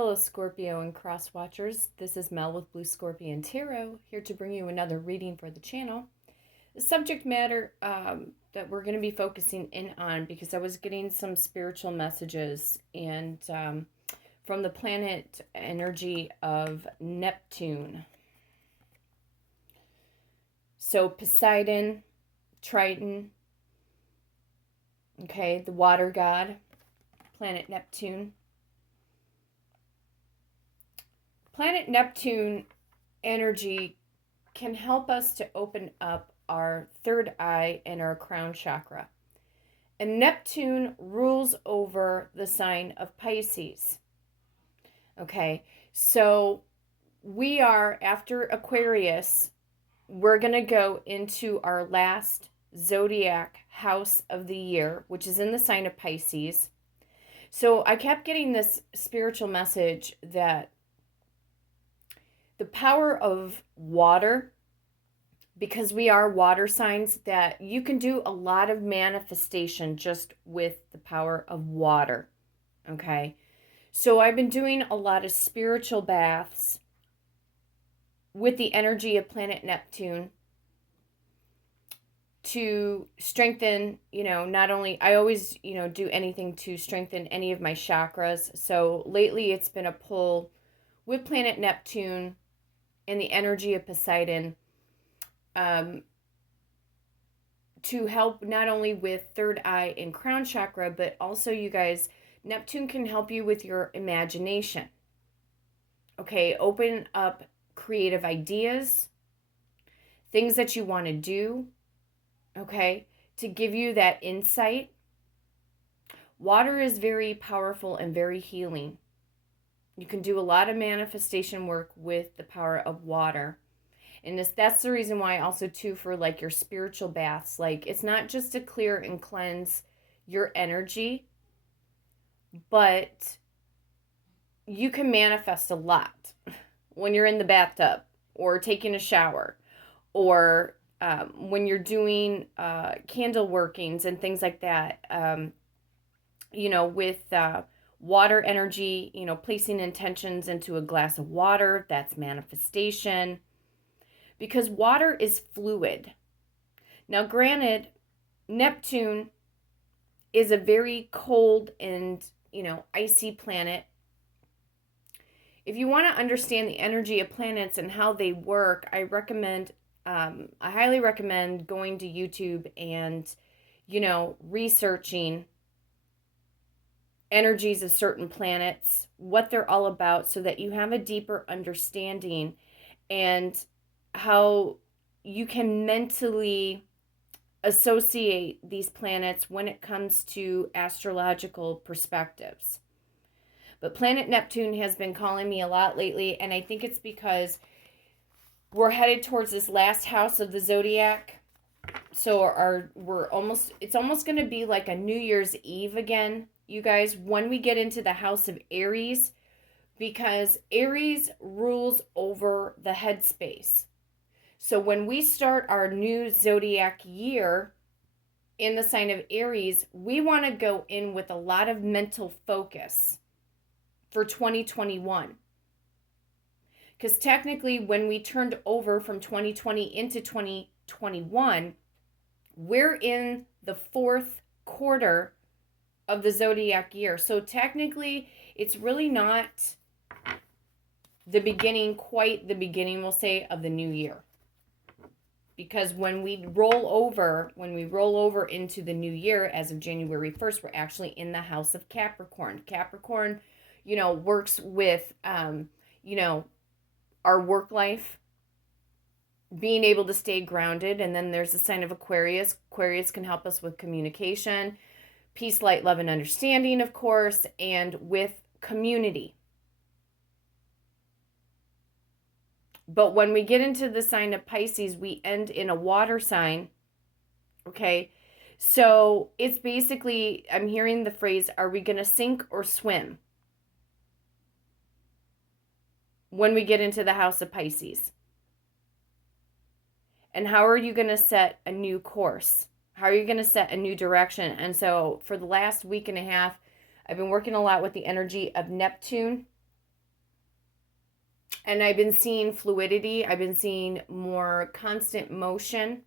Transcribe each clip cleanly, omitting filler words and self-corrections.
Hello, Scorpio and Cross Watchers. This is Mel with Blue Scorpion Tarot, here to bring you another reading for the channel. The subject matter that we're going to be focusing in on, because I was getting some spiritual messages and from the planet energy of Neptune. So Poseidon, Triton, okay, the water god, planet Neptune. Planet Neptune energy can help us to open up our third eye and our crown chakra. And Neptune rules over the sign of Pisces. Okay, so we are, after Aquarius, we're going to go into our last zodiac house of the year, which is in the sign of Pisces. So I kept getting this spiritual message that the power of water, because we are water signs, that you can do a lot of manifestation just with the power of water. Okay. So I've been doing a lot of spiritual baths with the energy of planet Neptune to strengthen, not only, I always, do anything to strengthen any of my chakras. So lately it's been a pull with planet Neptune and the energy of Poseidon to help not only with third eye and crown chakra, but also, you guys, Neptune can help you with your imagination. Okay, open up creative ideas, things that you want to do, okay, to give you that insight. Water is very powerful and very healing. You can do a lot of manifestation work with the power of water. And that's the reason why also, too, for like your spiritual baths, like it's not just to clear and cleanse your energy, but you can manifest a lot when you're in the bathtub or taking a shower or when you're doing candle workings and things like that, with water energy, placing intentions into a glass of water, that's manifestation. Because water is fluid. Now, granted, Neptune is a very cold and, icy planet. If you want to understand the energy of planets and how they work, I highly recommend going to YouTube and, researching energies of certain planets, what they're all about, so that you have a deeper understanding and how you can mentally associate these planets when it comes to astrological perspectives. But planet Neptune has been calling me a lot lately, and I think it's because we're headed towards this last house of the zodiac. So it's almost going to be like a New Year's Eve again, you guys, when we get into the house of Aries, because Aries rules over the headspace. So when we start our new zodiac year in the sign of Aries, we want to go in with a lot of mental focus for 2021. Because technically, when we turned over from 2020 into 2021, we're in the fourth quarter of the zodiac year. So technically, it's really not the beginning, quite the beginning, we'll say, of the new year. Because when we roll over into the new year as of January 1st, we're actually in the house of Capricorn. Capricorn, works with, our work life, being able to stay grounded. And then there's the sign of Aquarius. Aquarius can help us with communication, peace, light, love, and understanding, of course, and with community. But when we get into the sign of Pisces, we end in a water sign, okay? So it's basically, I'm hearing the phrase, are we going to sink or swim when we get into the house of Pisces? And how are you going to set a new course? How are you going to set a new direction? And so for the last week and a half, I've been working a lot with the energy of Neptune And I've been seeing fluidity. I've been seeing more constant motion.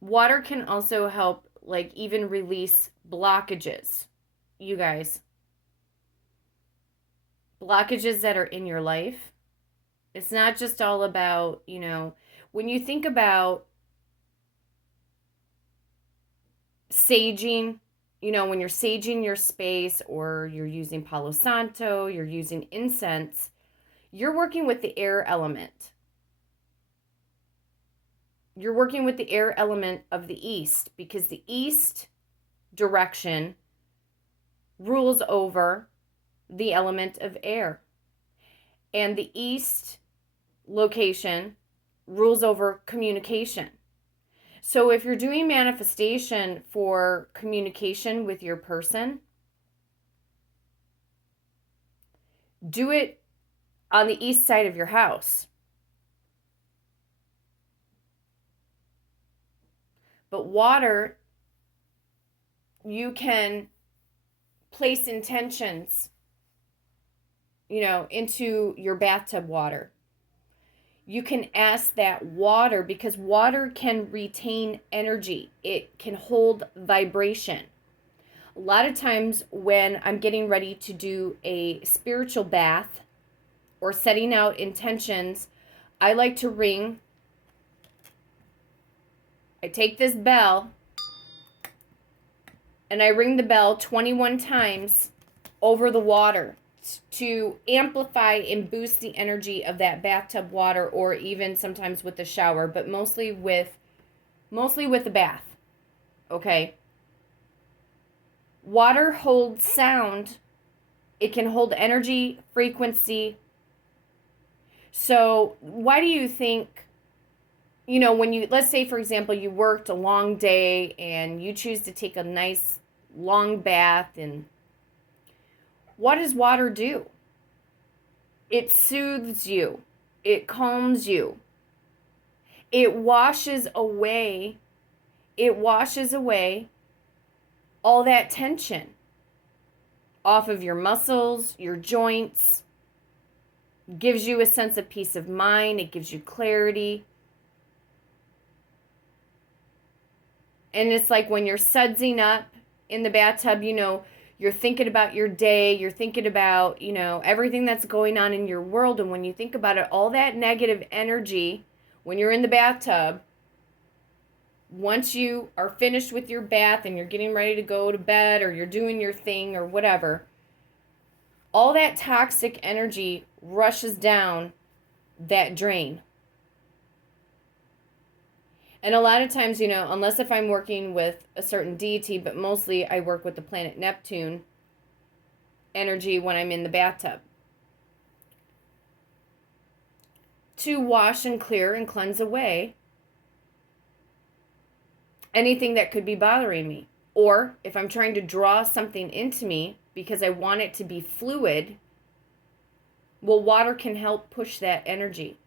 Water can also help, like, even release blockages. You guys, blockages that are in your life. It's not just all about, when you think about saging, when you're saging your space, or you're using Palo Santo, you're using incense, you're working with the air element. You're working with the air element of the east, because the east direction rules over the element of air. And the east location rules over communication. So if you're doing manifestation for communication with your person, do it on the east side of your house. But water, you can place intentions, into your bathtub water. You can ask that water, because water can retain energy. It can hold vibration. A lot of times when I'm getting ready to do a spiritual bath or setting out intentions, I like to ring. I take this bell and I ring the bell 21 times over the water to amplify and boost the energy of that bathtub water, or even sometimes with the shower, but mostly with the bath. Okay? Water holds sound. It can hold energy, frequency. So why do you think, when you, let's say for example, you worked a long day and you choose to take a nice long bath, and what does water do? It soothes you. It calms you. It washes away all that tension off of your muscles, your joints. Gives you a sense of peace of mind. It gives you clarity. And it's like when you're sudsing up in the bathtub, you're thinking about your day, you're thinking about, everything that's going on in your world. And when you think about it, all that negative energy, when you're in the bathtub, once you are finished with your bath and you're getting ready to go to bed, or you're doing your thing or whatever, all that toxic energy rushes down that drain. And a lot of times, unless if I'm working with a certain deity, but mostly I work with the planet Neptune energy when I'm in the bathtub, to wash and clear and cleanse away anything that could be bothering me. Or if I'm trying to draw something into me because I want it to be fluid, well, water can help push that energy.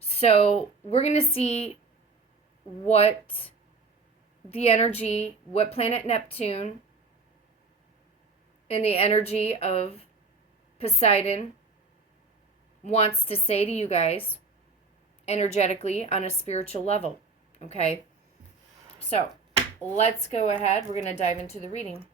So we're going to see what planet Neptune and the energy of Poseidon wants to say to you guys energetically on a spiritual level. Okay? So let's go ahead. We're going to dive into the reading.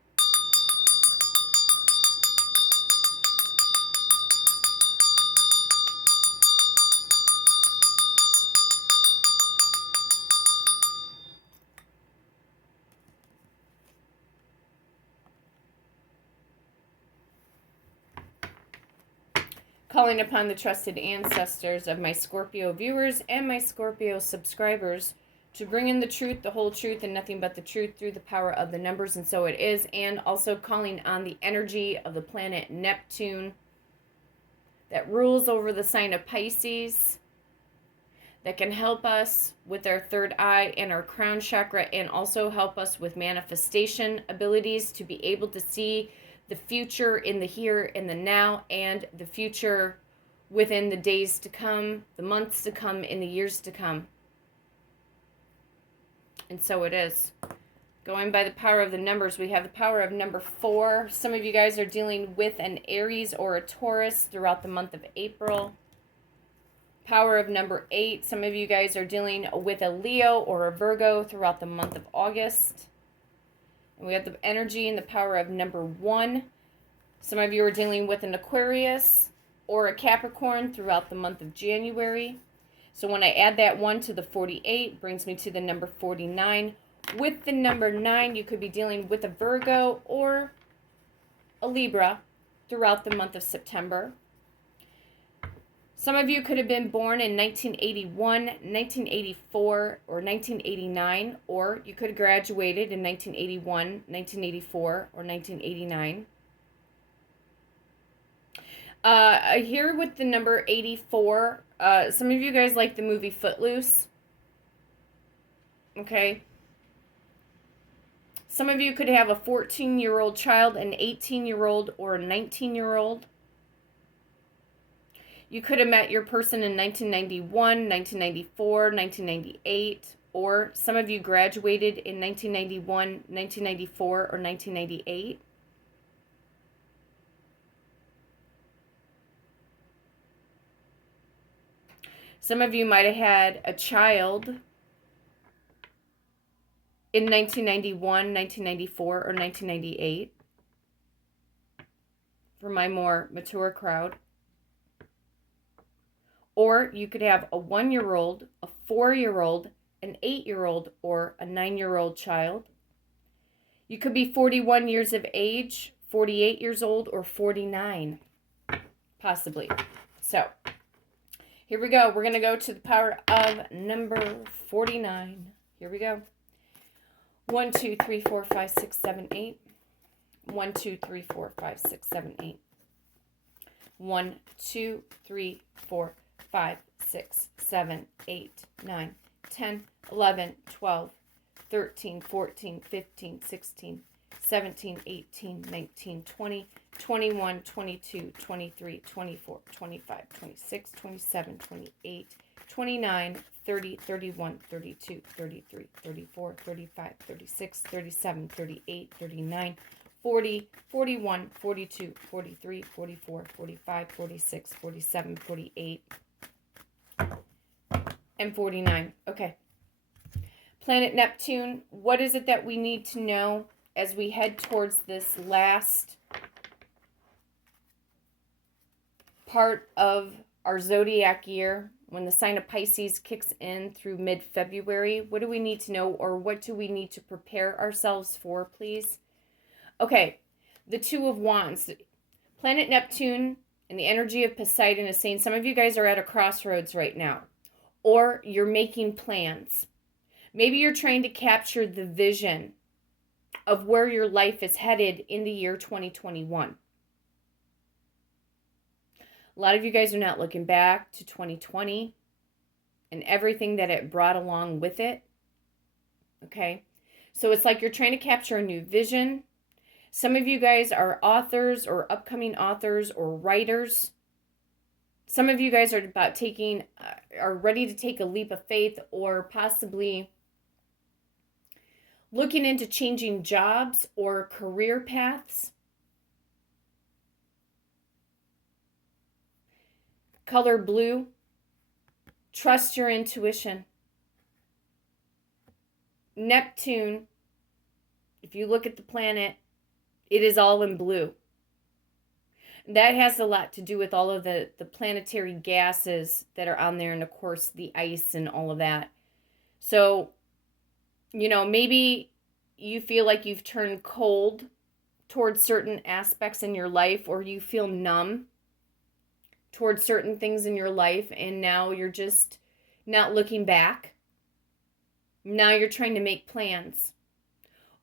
Calling upon the trusted ancestors of my Scorpio viewers and my Scorpio subscribers to bring in the truth, the whole truth, and nothing but the truth through the power of the numbers, and so it is. And also calling on the energy of the planet Neptune that rules over the sign of Pisces, that can help us with our third eye and our crown chakra, and also help us with manifestation abilities to be able to see the future in the here and the now, and the future within the days to come, the months to come, in the years to come. And so it is. Going by the power of the numbers, we have the power of number 4. Some of you guys are dealing with an Aries or a Taurus throughout the month of April. Power of number 8. Some of you guys are dealing with a Leo or a Virgo throughout the month of August. And we have the energy and the power of number 1. Some of you are dealing with an Aquarius or a Capricorn throughout the month of January. So when I add that 1 to the 48, brings me to the number 49. With the number 9, you could be dealing with a Virgo or a Libra throughout the month of September. Some of you could have been born in 1981, 1984, or 1989, or you could have graduated in 1981, 1984, or 1989. Here with the number 84, some of you guys like the movie Footloose. Okay. Some of you could have a 14-year-old child, an 18-year-old, or a 19-year-old. You could have met your person in 1991, 1994, 1998, or some of you graduated in 1991, 1994, or 1998. Some of you might have had a child in 1991, 1994, or 1998, for my more mature crowd. Or you could have a 1-year-old, a 4-year-old, an 8-year-old, or a 9-year-old child. You could be 41 years of age, 48 years old, or 49, possibly. So, here we go. We're going to go to the power of number 49. Here we go. 1, 2, 3, 4, 5, 6, 7, 8. 1, 2, 3, 4, 5, 6, 7, 8. 1, 2, 3, 4, 5, 6, 7, 8, 9, 10, 11, 12, 13, 14, 15, 16, 17, 18, 19, 20, 21, 22, 23, 24, 25, 26, 27, 28, 29, 30, 31, 32, 33, 34, 35, 36, 37, 38, 39, 40, 41, 42, 43, 44, 45, 46, 47, 48, and 49. Okay. Planet Neptune, what is it that we need to know as we head towards this last part of our zodiac year, when the sign of Pisces kicks in through mid-February? What do we need to know, or what do we need to prepare ourselves for, please? Okay, the Two of Wands. Planet Neptune and the energy of Poseidon is saying some of you guys are at a crossroads right now, or you're making plans. Maybe you're trying to capture the vision of where your life is headed in the year 2021. A lot of you guys are not looking back to 2020 and everything that it brought along with it. Okay, so it's like you're trying to capture a new vision. Some of you guys are authors or upcoming authors or writers. Some of you guys are are ready to take a leap of faith, or possibly looking into changing jobs or career paths. Color blue. Trust your intuition. Neptune, if you look at the planet, it is all in blue. That has a lot to do with all of the planetary gases that are on there, and of course the ice and all of that. So, maybe you feel like you've turned cold towards certain aspects in your life, or you feel numb towards certain things in your life, and now you're just not looking back. Now you're trying to make plans,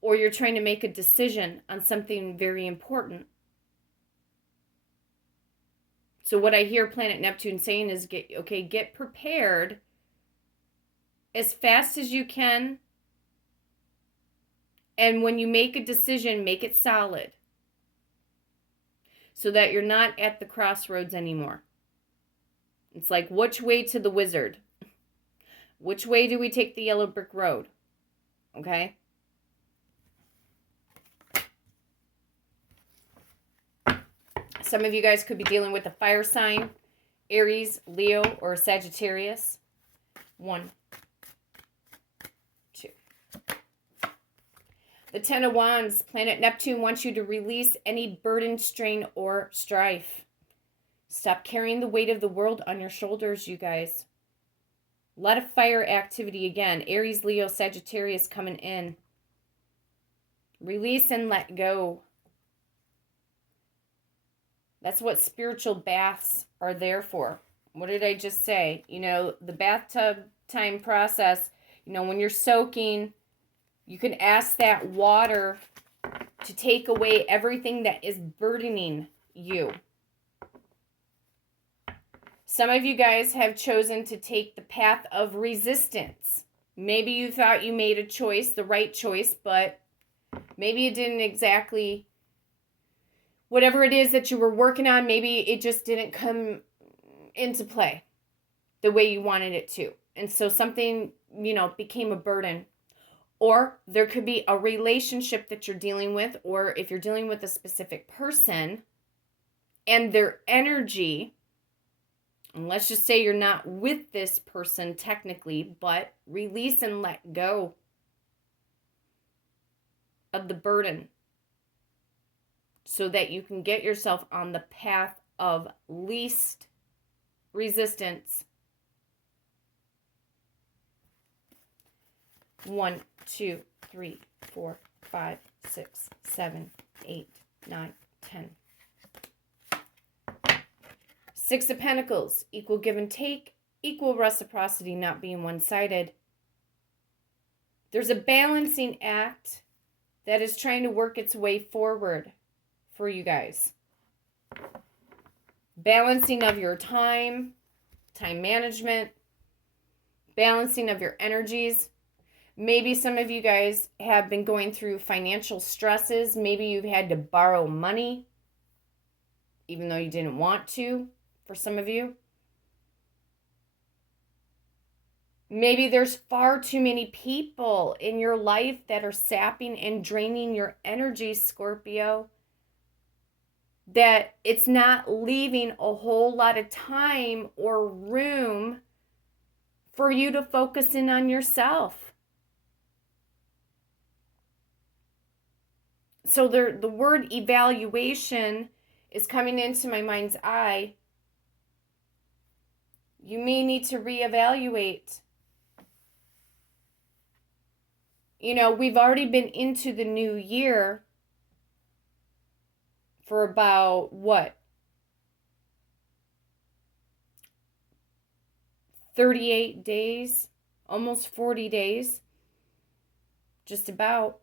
or you're trying to make a decision on something very important. So what I hear Planet Neptune saying is, get prepared as fast as you can. And when you make a decision, make it solid, so that you're not at the crossroads anymore. It's like, which way to the wizard? Which way do we take the yellow brick road? Okay? Some of you guys could be dealing with a fire sign, Aries, Leo, or Sagittarius. 1, 2. The Ten of Wands, planet Neptune wants you to release any burden, strain, or strife. Stop carrying the weight of the world on your shoulders, you guys. A lot of fire activity again. Aries, Leo, Sagittarius coming in. Release and let go. That's what spiritual baths are there for. What did I just say? You know, the bathtub time process, you know, when you're soaking, you can ask that water to take away everything that is burdening you. Some of you guys have chosen to take the path of resistance. Maybe you thought you made a choice, the right choice, but maybe it didn't exactly, whatever it is that you were working on, maybe it just didn't come into play the way you wanted it to. And so something, you know, became a burden. Or there could be a relationship that you're dealing with, or if you're dealing with a specific person and their energy, and let's just say you're not with this person technically, but release and let go of the burden so that you can get yourself on the path of least resistance. 1, 2, 3, 4, 5, 6, 7, 8, 9, 10. 6 of Pentacles, equal give and take, equal reciprocity, not being one-sided. There's a balancing act that is trying to work its way forward for you guys. Balancing of your time management, balancing of your energies. Maybe some of you guys have been going through financial stresses. Maybe you've had to borrow money, even though you didn't want to, for some of you. Maybe there's far too many people in your life that are sapping and draining your energy, Scorpio, that it's not leaving a whole lot of time or room for you to focus in on yourself. So the word evaluation is coming into my mind's eye. You may need to reevaluate. You know, we've already been into the new year for about, what? 38 days, almost 40 days, just about.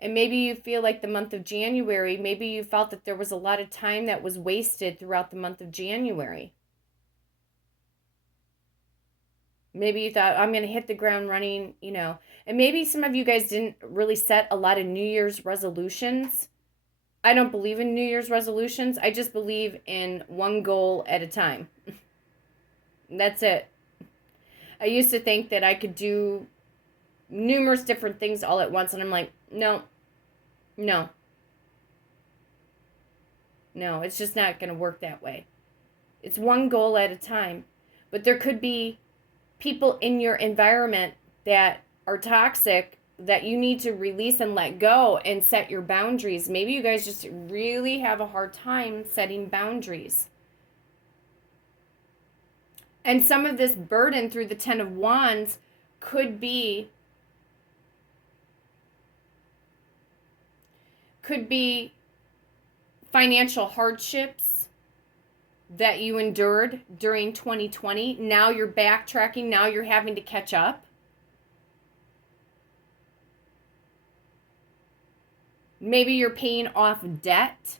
And maybe you feel like the month of January, maybe you felt that there was a lot of time that was wasted throughout the month of January. Maybe you thought, I'm going to hit the ground running, you know. And maybe some of you guys didn't really set a lot of New Year's resolutions. I don't believe in New Year's resolutions. I just believe in one goal at a time. That's it. I used to think that I could do numerous different things all at once. And I'm like, no, it's just not going to work that way. It's one goal at a time. But there could be people in your environment that are toxic that you need to release and let go and set your boundaries. Maybe you guys just really have a hard time setting boundaries. And some of this burden through the Ten of Wands could be financial hardships that you endured during 2020. Now you're backtracking. Now you're having to catch up. Maybe you're paying off debt.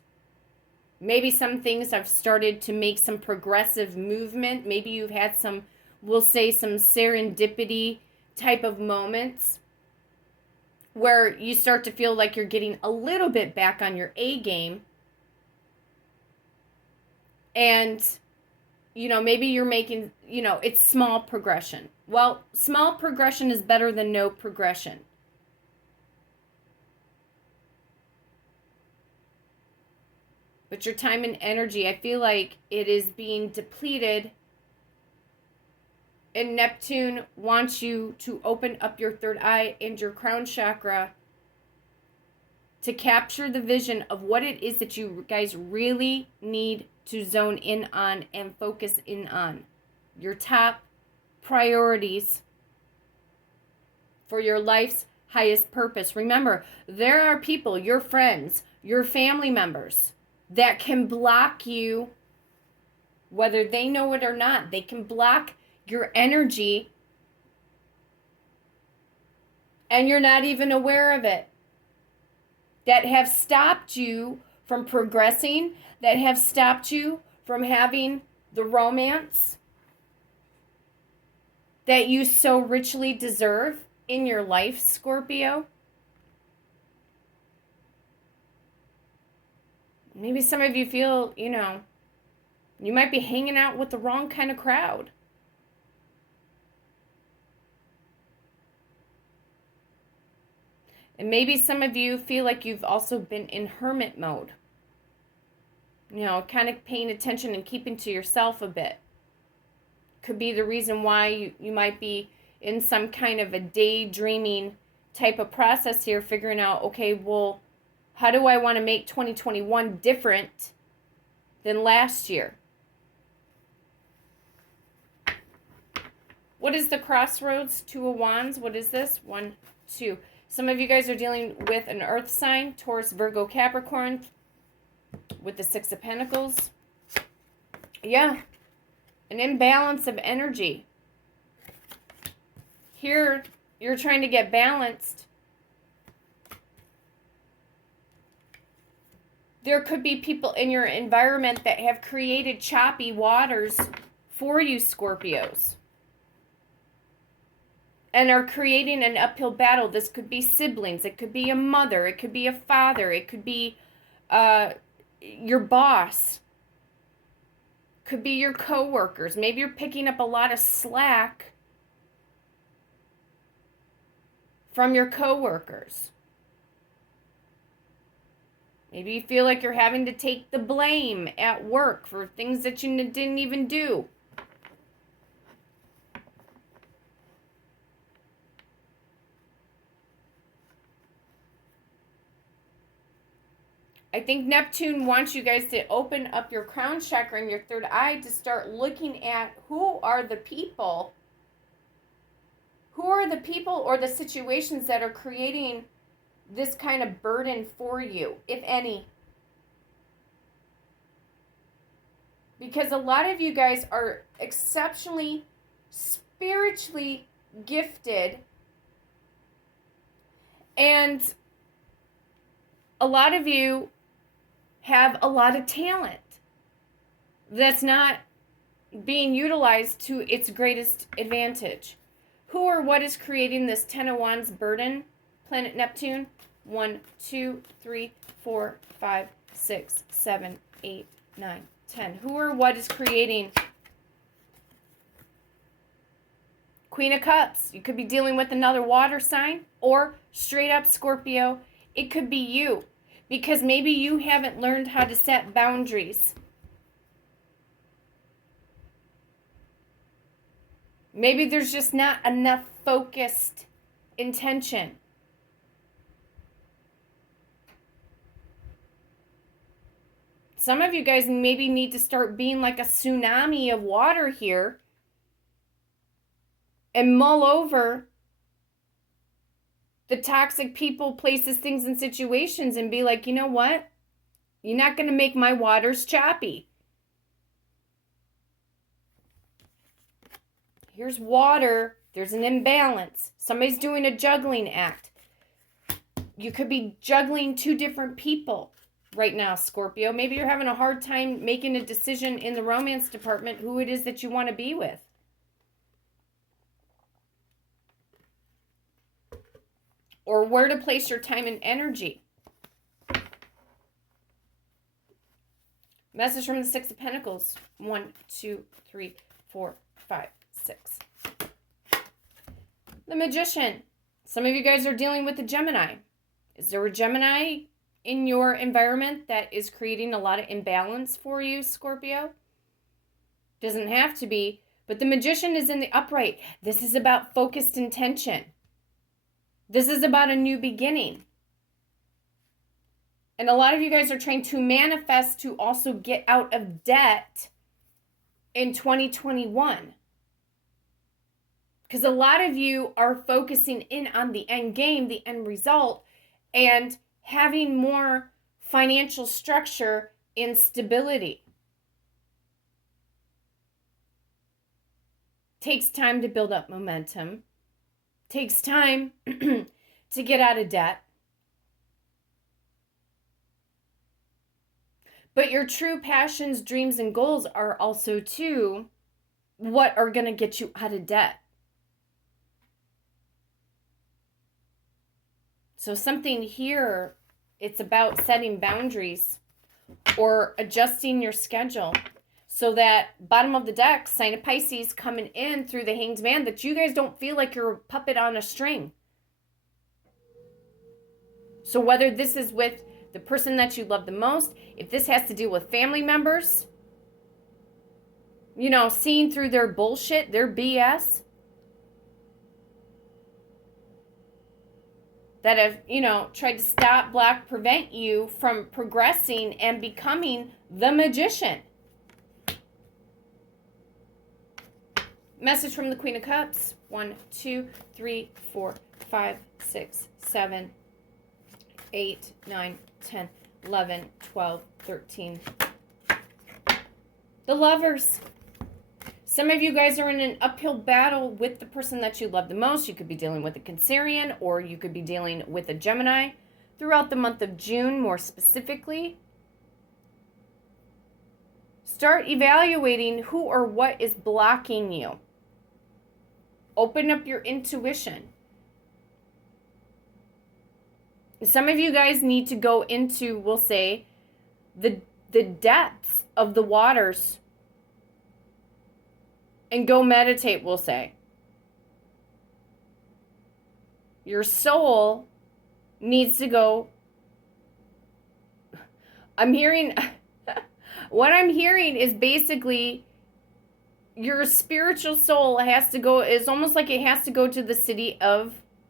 Maybe some things have started to make some progressive movement. Maybe you've had some, we'll say, some serendipity type of moments where you start to feel like you're getting a little bit back on your A game. And, you know, maybe you're making, you know, it's small progression. Well, small progression is better than no progression. But your time and energy, I feel like it is being depleted. And Neptune wants you to open up your third eye and your crown chakra to capture the vision of what it is that you guys really need to zone in on and focus in on. Your top priorities for your life's highest purpose. Remember, there are people, your friends, your family members, that can block you, whether they know it or not. They can block your energy and you're not even aware of it. That have stopped you from progressing, that have stopped you from having the romance that you so richly deserve in your life, Scorpio. Maybe some of you feel, you might be hanging out with the wrong kind of crowd. And maybe some of you feel like you've also been in hermit mode. Kind of paying attention and keeping to yourself a bit. Could be the reason why you might be in some kind of a daydreaming type of process here, figuring out, okay, well, how do I want to make 2021 different than last year? What is the crossroads? Two of Wands. What is this? 1, 2. Some of you guys are dealing with an earth sign, Taurus, Virgo, Capricorn, with the 6 of Pentacles. Yeah, an imbalance of energy. Here, you're trying to get balanced. There could be people in your environment that have created choppy waters for you, Scorpios, and are creating an uphill battle. This could be siblings. It could be a mother. It could be a father. It could be your boss. Could be your coworkers. Maybe you're picking up a lot of slack from your coworkers. Maybe you feel like you're having to take the blame at work for things that you didn't even do. I think Neptune wants you guys to open up your crown chakra and your third eye to start looking at who are the people or the situations that are creating this kind of burden for you, if any. Because a lot of you guys are exceptionally spiritually gifted, and a lot of you have a lot of talent that's not being utilized to its greatest advantage. Who or what is creating this 10 of Wands burden? Planet Neptune. 1, 2, 3, 4, 5, 6, 7, 8, 9, 10. Who or what is creating Queen of Cups? You could be dealing with another water sign, or straight up Scorpio. It could be you, because maybe you haven't learned how to set boundaries. Maybe there's just not enough focused intention. Some of you guys maybe need to start being like a tsunami of water here and mull over the toxic people, places, things, and situations and be like, you know what? You're not going to make my waters choppy. Here's water. There's an imbalance. Somebody's doing a juggling act. You could be juggling 2 different people right now, Scorpio. Maybe you're having a hard time making a decision in the romance department who it is that you want to be with. Or where to place your time and energy. Message from the 6 of Pentacles. 1, 2, 3, 4, 5, 6. The Magician. Some of you guys are dealing with the Gemini. Is there a Gemini in your environment that is creating a lot of imbalance for you, Scorpio. Doesn't have to be, but the Magician is in the upright. This is about focused intention. This is about a new beginning. And a lot of you guys are trying to manifest to also get out of debt in 2021. Because a lot of you are focusing in on the end game, the end result, and having more financial structure and stability. Takes time to build up momentum. Takes time to get out of debt. But your true passions, dreams, and goals are also, too, what are going to get you out of debt. So something here, it's about setting boundaries or adjusting your schedule so that bottom of the deck, sign of Pisces coming in through the Hanged Man, that you guys don't feel like you're a puppet on a string. So whether this is with the person that you love the most, if this has to deal with family members, you know, seeing through their bullshit, their BS, that have, you know, tried to stop, block, prevent you from progressing and becoming the Magician. Message from the Queen of Cups. 1, 2, 3, 4, 5, 6, 7, 8, 9, 10, 11, 12, 13. The Lovers. Some of you guys are in an uphill battle with the person that you love the most. You could be dealing with a Cancerian, or you could be dealing with a Gemini throughout the month of June, more specifically. Start evaluating who or what is blocking you. Open up your intuition. Some of you guys need to go into, we'll say, the depths of the waters and go meditate, we'll say. Your soul needs to go. What I'm hearing is basically your spiritual soul has to go, is almost like it has to go to the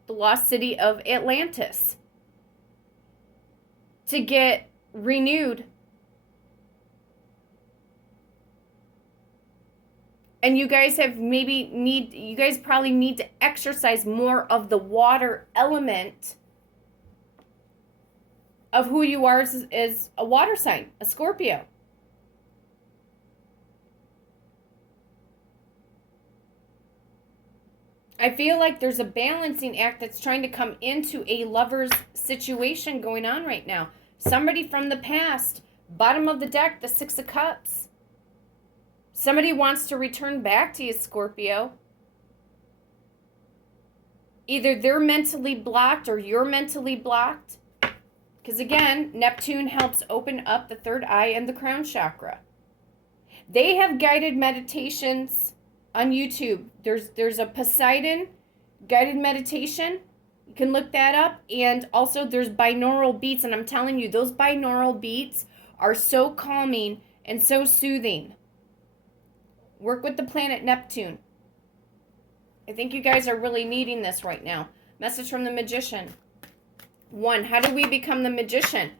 lost city of Atlantis to get renewed. And you guys probably need to exercise more of the water element of who you are as a water sign, a Scorpio. I feel like there's a balancing act that's trying to come into a lover's situation going on right now. Somebody from the past, bottom of the deck, the Six of Cups. Somebody wants to return back to you, Scorpio. Either they're mentally blocked or you're mentally blocked. Because again, Neptune helps open up the third eye and the crown chakra. They have guided meditations on YouTube. There's a Poseidon guided meditation. You can look that up. And also there's binaural beats. And I'm telling you, those binaural beats are so calming and so soothing. Work with the planet Neptune. I think you guys are really needing this right now. Message from the Magician. 1, how do we become the Magician?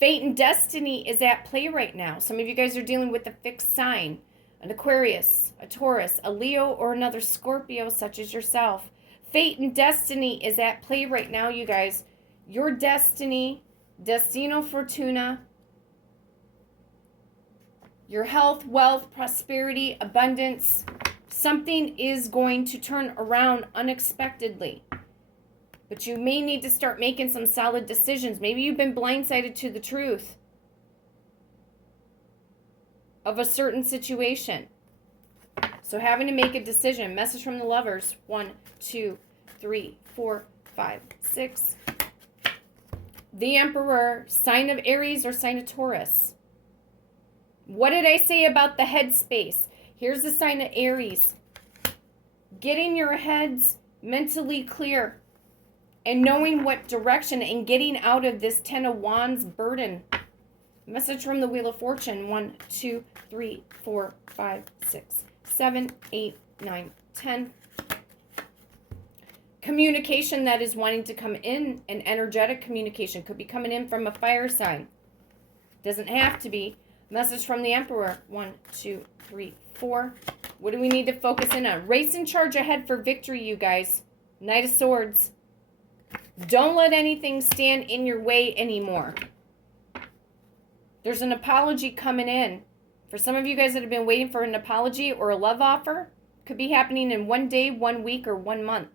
Fate and destiny is at play right now. Some of you guys are dealing with a fixed sign. An Aquarius, a Taurus, a Leo, or another Scorpio such as yourself. Fate and destiny is at play right now, you guys. Your destiny, Destino Fortuna, your health, wealth, prosperity, abundance, something is going to turn around unexpectedly. But you may need to start making some solid decisions. Maybe you've been blindsided to the truth of a certain situation. So having to make a decision. Message from the Lovers. 1, 2, 3, 4, 5, 6. The Emperor, sign of Aries or sign of Taurus. What did I say about the headspace? Here's the sign of Aries. Getting your heads mentally clear. and knowing what direction and getting out of this Ten of Wands burden. Message from the Wheel of Fortune. 1, 2, 3, 4, 5, 6, 7, 8, 9, 10. Communication that is wanting to come in, an energetic communication. Could be coming in from a fire sign. Doesn't have to be. Message from the Emperor. 1, 2, 3, 4. What do we need to focus in on? Race and charge ahead for victory, you guys. Knight of Swords. Don't let anything stand in your way anymore. There's an apology coming in. For some of you guys that have been waiting for an apology or a love offer, could be happening in 1 day, 1 week, or 1 month.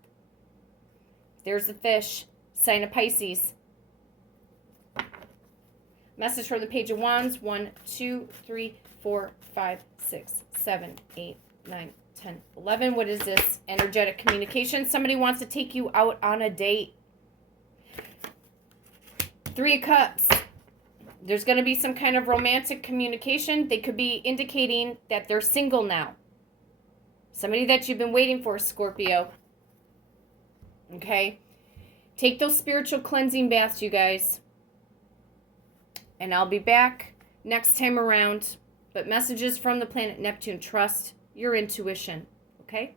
There's the Fish, sign of Pisces. Message from the Page of Wands. 1, 2, 3, 4, 5, 6, 7, 8, 9, 10, 11. What is this? Energetic communication. Somebody wants to take you out on a date. 3 of Cups. There's going to be some kind of romantic communication. They could be indicating that they're single now. Somebody that you've been waiting for, Scorpio. Okay? Take those spiritual cleansing baths, you guys. And I'll be back next time around. But messages from the planet Neptune. Trust your intuition. Okay?